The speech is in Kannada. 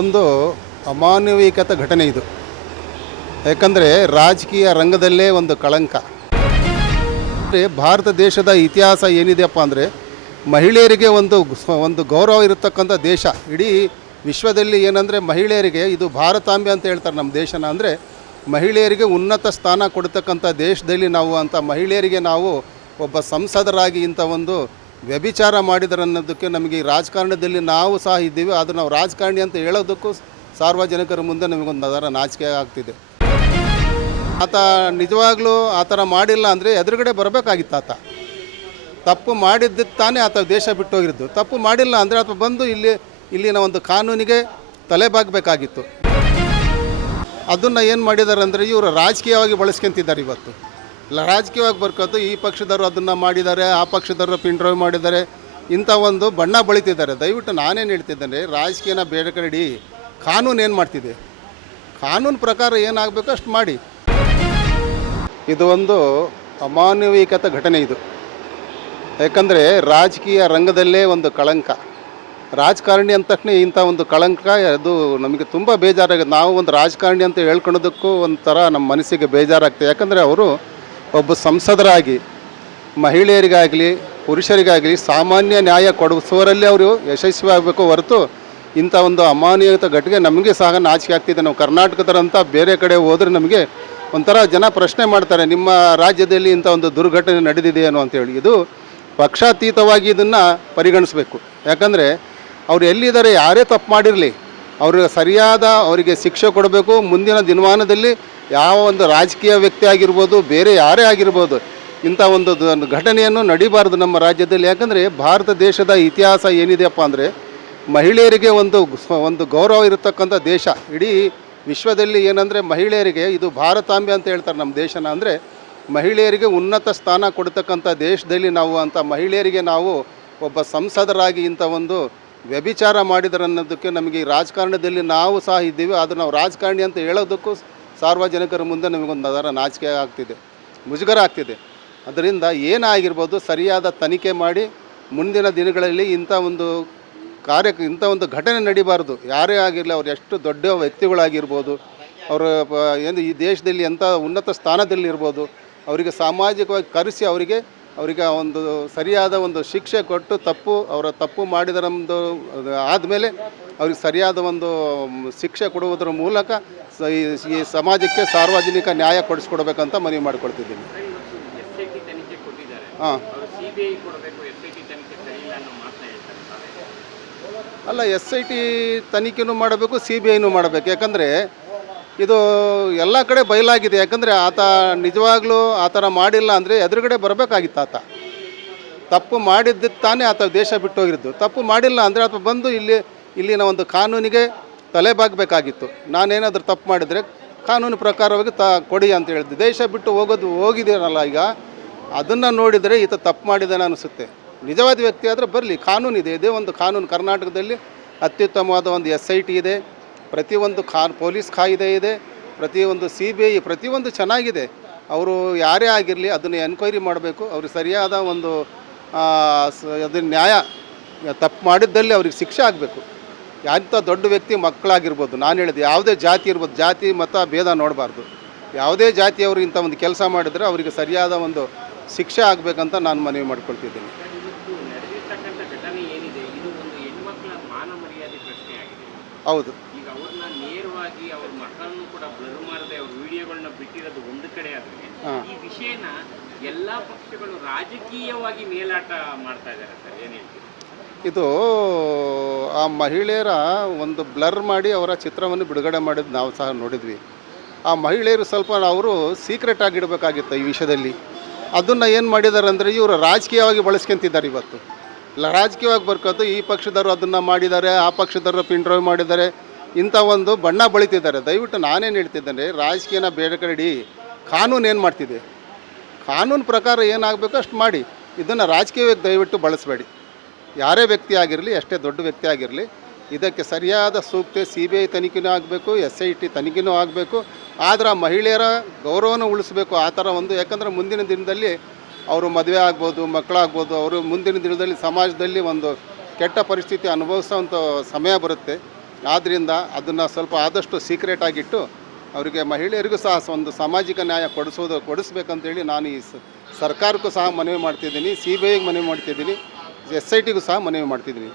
ಒಂದು ಅಮಾನವೀಕತ ಘಟನೆ ಇದು. ಯಾಕಂದರೆ ರಾಜಕೀಯ ರಂಗದಲ್ಲೇ ಒಂದು ಕಳಂಕ. ಭಾರತ ದೇಶದ ಇತಿಹಾಸ ಏನಿದೆಯಪ್ಪ ಅಂದರೆ ಮಹಿಳೆಯರಿಗೆ ಒಂದು ಒಂದು ಗೌರವ ಇರತಕ್ಕಂಥ ದೇಶ. ಇಡೀ ವಿಶ್ವದಲ್ಲಿ ಏನಂದರೆ ಮಹಿಳೆಯರಿಗೆ ಇದು ಭಾರತಾಂಬೆ ಅಂತ ಹೇಳ್ತಾರೆ ನಮ್ಮ ದೇಶನ. ಅಂದರೆ ಮಹಿಳೆಯರಿಗೆ ಉನ್ನತ ಸ್ಥಾನ ಕೊಡ್ತಕ್ಕಂಥ ದೇಶದಲ್ಲಿ ನಾವು ಅಂತ ಮಹಿಳೆಯರಿಗೆ ನಾವು ಒಬ್ಬ ಸಂಸದರಾಗಿ ಇಂಥ ಒಂದು ವ್ಯಭಿಚಾರ ಮಾಡಿದರನ್ನೋದಕ್ಕೆ ನಮಗೆ ಈ ರಾಜಕಾರಣದಲ್ಲಿ ನಾವು ಸಹ ಇದ್ದೀವಿ, ಆದರೆ ನಾವು ರಾಜಕಾರಣಿ ಅಂತ ಹೇಳೋದಕ್ಕೂ ಸಾರ್ವಜನಿಕರ ಮುಂದೆ ನಮಗೊಂದು ಅದರ ನಾಚಿಕೆ ಆಗ್ತಿದೆ. ಆತ ನಿಜವಾಗ್ಲೂ ಆ ಥರ ಮಾಡಿಲ್ಲ ಅಂದರೆ ಎದುರುಗಡೆ ಬರಬೇಕಾಗಿತ್ತು ಆತ. ತಪ್ಪು ಮಾಡಿದ್ದಕ್ಕೆ ತಾನೇ ಆತ ದೇಶ ಬಿಟ್ಟು ತಪ್ಪು ಮಾಡಿಲ್ಲ ಅಂದರೆ ಆತ ಬಂದು ಇಲ್ಲಿ, ಇಲ್ಲಿನ ಒಂದು ಕಾನೂನಿಗೆ ತಲೆಬಾಗಬೇಕಾಗಿತ್ತು ಅದನ್ನು ಏನು ಮಾಡಿದ್ದಾರೆ ಅಂದರೆ ಇವರು ರಾಜಕೀಯವಾಗಿ ಬಳಸ್ಕೊಂತಿದ್ದಾರೆ ಇವತ್ತು. ರಾಜಕೀಯವಾಗಿ ಬರ್ಕೋದು ಈ ಪಕ್ಷದವರು ಅದನ್ನು ಮಾಡಿದ್ದಾರೆ, ಆ ಪಕ್ಷದವರು ಪಿಂಡ್ರೋ ಮಾಡಿದ್ದಾರೆ, ಇಂಥ ಒಂದು ಬಣ್ಣ ಬಳಿತಿದ್ದಾರೆ. ದಯವಿಟ್ಟು ನಾನೇನು ಹೇಳ್ತಿದ್ದೇನೆ, ರಾಜಕೀಯನ ಬೇರೆ ಕಡೆ ಕಾನೂನು ಏನು ಮಾಡ್ತಿದೆ? ಕಾನೂನು ಪ್ರಕಾರ ಏನಾಗಬೇಕು ಅಷ್ಟು ಮಾಡಿ. ಇದು ಒಂದು ಅಮಾನವೀಕತ ಘಟನೆ ಇದು. ಯಾಕಂದರೆ ರಾಜಕೀಯ ರಂಗದಲ್ಲೇ ಒಂದು ಕಳಂಕ. ರಾಜಕಾರಣಿ ಅಂದ ತಕ್ಷಣ ಇಂಥ ಒಂದು ಕಳಂಕ, ಅದು ನಮಗೆ ತುಂಬ ಬೇಜಾರಾಗುತ್ತೆ. ನಾವು ಒಂದು ರಾಜಕಾರಣಿ ಅಂತ ಹೇಳ್ಕೊಳೋದಕ್ಕೂ ಒಂಥರ ನಮ್ಮ ಮನಸ್ಸಿಗೆ ಬೇಜಾರಾಗ್ತದೆ. ಯಾಕಂದರೆ ಅವರು ಒಬ್ಬ ಸಂಸದರಾಗಿ, ಮಹಿಳೆಯರಿಗಾಗಲಿ, ಪುರುಷರಿಗಾಗಲಿ ಸಾಮಾನ್ಯ ನ್ಯಾಯ ಕೊಡಿಸುವರಲ್ಲಿ ಅವರು ಯಶಸ್ವಿ ಆಗಬೇಕು ಹೊರತು ಇಂಥ ಒಂದು ಅಮಾನವೀಯತ ಘಟನೆ ನಮಗೆ ಸಹ ನಾಚಿಕೆ ಆಗ್ತಿದೆ. ನಾವು ಕರ್ನಾಟಕದರಂತ ಬೇರೆ ಕಡೆ ಹೋದರೆ ನಮಗೆ ಒಂಥರ ಜನ ಪ್ರಶ್ನೆ ಮಾಡ್ತಾರೆ, ನಿಮ್ಮ ರಾಜ್ಯದಲ್ಲಿ ಇಂಥ ಒಂದು ದುರ್ಘಟನೆ ನಡೆದಿದೆಯೇನೋ ಅಂತೇಳಿ ಇದು ಪಕ್ಷಾತೀತವಾಗಿ ಇದನ್ನು ಪರಿಗಣಿಸಬೇಕು. ಯಾಕಂದರೆ ಅವ್ರು ಎಲ್ಲಿದ್ದಾರೆ ಯಾರೇ ತಪ್ಪು ಮಾಡಿರಲಿ ಅವ್ರಿಗೆ ಸರಿಯಾದ ಅವರಿಗೆ ಶಿಕ್ಷೆ ಕೊಡಬೇಕು. ಮುಂದಿನ ದಿನಮಾನದಲ್ಲಿ ಯಾವ ಒಂದು ರಾಜಕೀಯ ವ್ಯಕ್ತಿ ಆಗಿರ್ಬೋದು, ಬೇರೆ ಯಾರೇ ಆಗಿರ್ಬೋದು, ಇಂಥ ಒಂದು ಘಟನೆಯನ್ನು ನಡಿಬಾರ್ದು ನಮ್ಮ ರಾಜ್ಯದಲ್ಲಿ. ಯಾಕಂದರೆ ಭಾರತ ದೇಶದ ಇತಿಹಾಸ ಏನಿದೆಯಪ್ಪ ಅಂದರೆ, ಮಹಿಳೆಯರಿಗೆ ಒಂದು ಒಂದು ಗೌರವ ಇರತಕ್ಕಂಥ ದೇಶ. ಇಡೀ ವಿಶ್ವದಲ್ಲಿ ಏನಂದರೆ ಮಹಿಳೆಯರಿಗೆ ಇದು ಭಾರತಾಂಬೆ ಅಂತ ಹೇಳ್ತಾರೆ ನಮ್ಮ ದೇಶನ. ಅಂದರೆ ಮಹಿಳೆಯರಿಗೆ ಉನ್ನತ ಸ್ಥಾನ ಕೊಡ್ತಕ್ಕಂಥ ದೇಶದಲ್ಲಿ ನಾವು ಅಂತ, ಮಹಿಳೆಯರಿಗೆ ನಾವು ಒಬ್ಬ ಸಂಸದರಾಗಿ ಇಂಥ ಒಂದು ವ್ಯಭಿಚಾರ ಮಾಡಿದ್ರನ್ನೋದಕ್ಕೆ ನಮಗೆ ರಾಜಕಾರಣದಲ್ಲಿ ನಾವು ಸಹ ಇದ್ದೀವಿ. ಅದು ನಾವು ರಾಜಕಾರಣಿ ಅಂತ ಹೇಳೋದಕ್ಕೂ ಸಾರ್ವಜನಿಕರ ಮುಂದೆ ನಮಗೊಂದು ಅದರ ನಾಚಿಕೆ ಆಗ್ತಿದೆ, ಮುಜುಗರ ಆಗ್ತಿದೆ. ಅದರಿಂದ ಏನಾಗಿರ್ಬೋದು ಸರಿಯಾದ ತನಿಖೆ ಮಾಡಿ ಮುಂದಿನ ದಿನಗಳಲ್ಲಿ ಇಂಥ ಒಂದು ಕಾರ್ಯ, ಇಂಥ ಒಂದು ಘಟನೆ ನಡಿಬಾರ್ದು. ಯಾರೇ ಆಗಿರಲಿ ಅವ್ರು ಎಷ್ಟು ದೊಡ್ಡ ವ್ಯಕ್ತಿಗಳಾಗಿರ್ಬೋದು, ಅವರು ಏನು ಈ ದೇಶದಲ್ಲಿ ಎಂಥ ಉನ್ನತ ಸ್ಥಾನದಲ್ಲಿ ಇರ್ಬೋದು ಅವರಿಗೆ ಸಾಮಾಜಿಕವಾಗಿ ಕರೆಸಿ ಅವರಿಗೆ ಅವರಿಗೆ ಒಂದು ಸರಿಯಾದ ಒಂದು ಶಿಕ್ಷೆ ಕೊಟ್ಟು ತಪ್ಪು, ಅವರ ತಪ್ಪು ಮಾಡಿದ ನಮ್ಮದು ಆದಮೇಲೆ ಅವ್ರಿಗೆ ಸರಿಯಾದ ಒಂದು ಶಿಕ್ಷೆ ಕೊಡುವುದರ ಮೂಲಕ ಈ- ಈ ಸಮಾಜಕ್ಕೆ ಸಾರ್ವಜನಿಕ ನ್ಯಾಯ ಕೊಡಿಸ್ಕೊಡ್ಬೇಕಂತ ಮನವಿ ಮಾಡಿಕೊಡ್ತಿದ್ದೀನಿ ಹಾಂ. ಅಲ್ಲ ಎಸ್ ಐ ಟಿ ತನಿಖೆನೂ ಮಾಡಬೇಕು ಸಿ ಬಿ ಐನೂ ಮಾಡಬೇಕು. ಯಾಕಂದರೆ ಇದು ಎಲ್ಲ ಕಡೆ ಬಯಲಾಗಿದೆ. ಯಾಕಂದರೆ ಆತ ನಿಜವಾಗ್ಲೂ ಆ ಥರ ಮಾಡಿಲ್ಲ ಅಂದರೆ ಎದುರುಗಡೆ ಬರಬೇಕಾಗಿತ್ತು ಆತ. ತಪ್ಪು ಮಾಡಿದ್ದಕ್ಕೆ ತಾನೇ ಆತ ದೇಶ ಬಿಟ್ಟು ತಪ್ಪು ಮಾಡಿಲ್ಲ ಅಂದರೆ ಆತ ಬಂದು ಇಲ್ಲಿ ಇಲ್ಲಿನ ಒಂದು ಕಾನೂನಿಗೆ ತಲೆಬಾಗಬೇಕಾಗಿತ್ತು. ನಾನೇನಾದರೂ ತಪ್ಪು ಮಾಡಿದರೆ ಕಾನೂನು ಪ್ರಕಾರವಾಗಿ ತ ಕೊಡಿ ಅಂತ ಹೇಳಿದ್ದು. ದೇಶ ಬಿಟ್ಟು ಹೋಗೋದು ಹೋಗಿದ್ದೀರಲ್ಲ ಈಗ, ಅದನ್ನು ನೋಡಿದರೆ ಈತ ತಪ್ಪು ಮಾಡಿದ್ದಾನೆ ಅನಿಸುತ್ತೆ. ನಿಜವಾದ ವ್ಯಕ್ತಿ ಆದರೆ ಬರಲಿ ಕಾನೂನಿದೆ ಇದೇ ಒಂದು ಕಾನೂನು. ಕರ್ನಾಟಕದಲ್ಲಿ ಅತ್ಯುತ್ತಮವಾದ ಒಂದು ಎಸ್ ಐ ಟಿ ಇದೆ ಪ್ರತಿಯೊಂದು ಖಾ ಪೊಲೀಸ್ ಕಾಯಿದೆ ಇದೆ ಪ್ರತಿಯೊಂದು ಸಿ ಬಿ ಐ ಪ್ರತಿಯೊಂದು ಚೆನ್ನಾಗಿದೆ. ಅವರು ಯಾರೇ ಆಗಿರಲಿ ಅದನ್ನು ಎನ್ಕ್ವೈರಿ ಮಾಡಬೇಕು. ಅವ್ರಿಗೆ ಸರಿಯಾದ ಒಂದು ಅದನ್ನು ನ್ಯಾಯ, ತಪ್ಪು ಮಾಡಿದ್ದಲ್ಲಿ ಅವ್ರಿಗೆ ಶಿಕ್ಷೆ ಆಗಬೇಕು. ಎಂಥ ದೊಡ್ಡ ವ್ಯಕ್ತಿ ಮಕ್ಕಳಾಗಿರ್ಬೋದು ನಾನು ಹೇಳಿದೆ ಯಾವುದೇ ಜಾತಿ ಇರ್ಬೋದು ಜಾತಿ ಮತ ಭೇದ ನೋಡಬಾರ್ದು. ಯಾವುದೇ ಜಾತಿಯವರು ಇಂಥ ಒಂದು ಕೆಲಸ ಮಾಡಿದರೆ ಅವರಿಗೆ ಸರಿಯಾದ ಒಂದು ಶಿಕ್ಷೆ ಆಗಬೇಕಂತ ನಾನು ಮನವಿ ಮಾಡ್ಕೊಳ್ತಿದ್ದೀನಿ. ಹೌದು. ಎಲ್ಲಾ ಪಕ್ಷಗಳು ರಾಜಕೀಯವಾಗಿ ಮೇಲಾಟ ಮಾಡ್ತಾ ಇದ್ದಾರೆ ಸರ್ ಏನು ಹೇಳ್ತೀರಿ? ಇದು, ಆ ಮಹಿಳೆಯರ ಒಂದು ಬ್ಲರ್ ಮಾಡಿ ಅವರ ಚಿತ್ರವನ್ನು ಬಿಡುಗಡೆ ಮಾಡಿದ್ದು ನಾವು ಸಹ ನೋಡಿದ್ವಿ. ಆ ಮಹಿಳೆಯರು ಸ್ವಲ್ಪ ಅವರು ಸೀಕ್ರೆಟ್ ಆಗಿಡಬೇಕಾಗಿತ್ತು ಈ ವಿಷಯದಲ್ಲಿ. ಅದನ್ನು ಏನು ಮಾಡಿದ್ದಾರೆ ಅಂದರೆ ಇವರು ರಾಜಕೀಯವಾಗಿ ಬಳಸ್ಕೊಂತಿದ್ದಾರೆ ಇವತ್ತು. ರಾಜಕೀಯವಾಗಿ ಬರ್ಕೋದು ಈ ಪಕ್ಷದವರು ಅದನ್ನು ಮಾಡಿದ್ದಾರೆ, ಆ ಪಕ್ಷದವರು ಪಿಂಡ್ರವ್ ಮಾಡಿದ್ದಾರೆ, ಇಂಥ ಒಂದು ಬಣ್ಣ ಬಳಿತಿದ್ದಾರೆ. ದಯವಿಟ್ಟು ನಾನೇನು ಹೇಳ್ತಿದ್ದೇನೆ, ರಾಜಕೀಯನ ಬೇರೆ ಕಡೆ ಇಡೀ ಕಾನೂನು ಏನು ಮಾಡ್ತಿದೆ? ಕಾನೂನು ಪ್ರಕಾರ ಏನಾಗಬೇಕು ಅಷ್ಟು ಮಾಡಿ. ಇದನ್ನು ರಾಜಕೀಯವಾಗಿ ದಯವಿಟ್ಟು ಬಳಸಬೇಡಿ. ಯಾರೇ ವ್ಯಕ್ತಿ ಆಗಿರಲಿ, ಎಷ್ಟೇ ದೊಡ್ಡ ವ್ಯಕ್ತಿ ಆಗಿರಲಿ, ಇದಕ್ಕೆ ಸರಿಯಾದ ಸೂಕ್ತ ಸಿ ಬಿ ಐ ತನಿಖೆನೂ ಆಗಬೇಕು, ಎಸ್ ಐ ಟಿ ತನಿಖೆನೂ ಆಗಬೇಕು. ಆದರೆ ಆ ಮಹಿಳೆಯರ ಗೌರವನ ಉಳಿಸಬೇಕು ಆ ಥರ ಒಂದು. ಯಾಕಂದರೆ ಮುಂದಿನ ದಿನದಲ್ಲಿ ಅವರು ಮದುವೆ ಆಗ್ಬೋದು, ಮಕ್ಕಳಾಗ್ಬೋದು, ಅವರು ಮುಂದಿನ ದಿನದಲ್ಲಿ ಸಮಾಜದಲ್ಲಿ ಒಂದು ಕೆಟ್ಟ ಪರಿಸ್ಥಿತಿ ಅನುಭವಿಸೋವಂಥ ಸಮಯ ಬರುತ್ತೆ. ಆದ್ದರಿಂದ ಅದನ್ನು ಸ್ವಲ್ಪ ಆದಷ್ಟು ಸೀಕ್ರೆಟ್ ಆಗಿಟ್ಟು ಅವರಿಗೆ ಮಹಿಳೆಯರಿಗೂ ಸಹ ಒಂದು ಸಾಮಾಜಿಕ ನ್ಯಾಯ ಕೊಡಿಸೋದು, ಕೊಡಿಸ್ಬೇಕಂತೇಳಿ ನಾನು ಈ ಸರ್ಕಾರಕ್ಕೂ ಸಹ ಮನವಿ ಮಾಡ್ತಿದ್ದೀನಿ, ಸಿ ಬಿ ಐಗೆ ಮನವಿ ಮಾಡ್ತಿದ್ದೀನಿ. ಎಸ್ ಐ ಟಿಗೂ ಸಹ ಮನವಿ ಮಾಡ್ತಿದ್ದೀನಿ